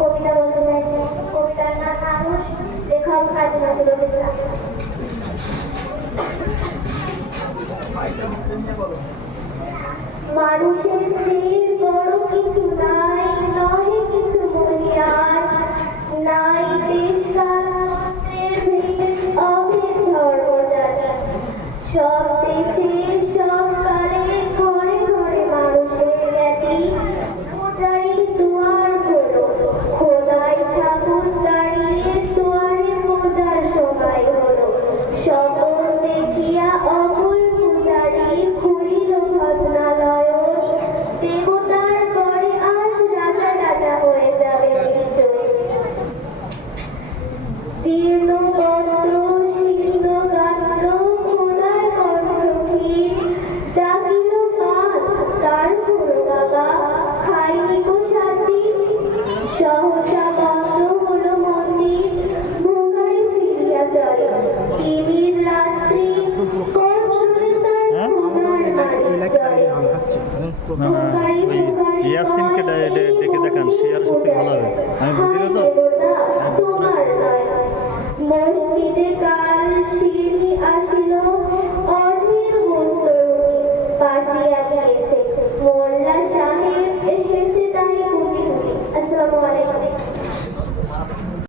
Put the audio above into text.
কবিতা বলতে চাইছি। কবিতার নাম মানুষ, লেখক কাজী নজরুল ইসলাম। মানুষের চেয়ে বড় কিছু নাই, নহে কিছু মহিয়ার, নাই দেশ কালের ভেদ অভেদ ধর্ম জাতি। সব দেশে সব কালে ঘরে ঘরে মানুষের খ্যাতি। পূজারি দুয়ার হলো, খোদাই ঠাকুর দাঁড়িয়ে দুয়ারে পূজার সময় হলো। স্বপন দেখিয়া অকুল পূজারি খুলিল ভজনালয়। দেবতার পরে আজ রাজা রাজা হয়ে যাবে নিশ্চয়। জীর্ণ বস্ত্র শীর্ণ গাত্র খোদার কণ্ঠহীন, ডাকিল কাল তার হলো বাবা, খাইনি গো শান্তি। সহসা বন্ধ হলো মন্দির, ভোগায় ফিরিয়া চলে। তিমির রাত্রি কোন সুরে তার ভোগার বাণী চলে। ওই ইয়াসিনকে ডেকে দেখান, সে আরো সত্যি ভালো হবে। আমি বুঝিল তো তোমার নয়। মসজিদে কাল শিরনি আসিল,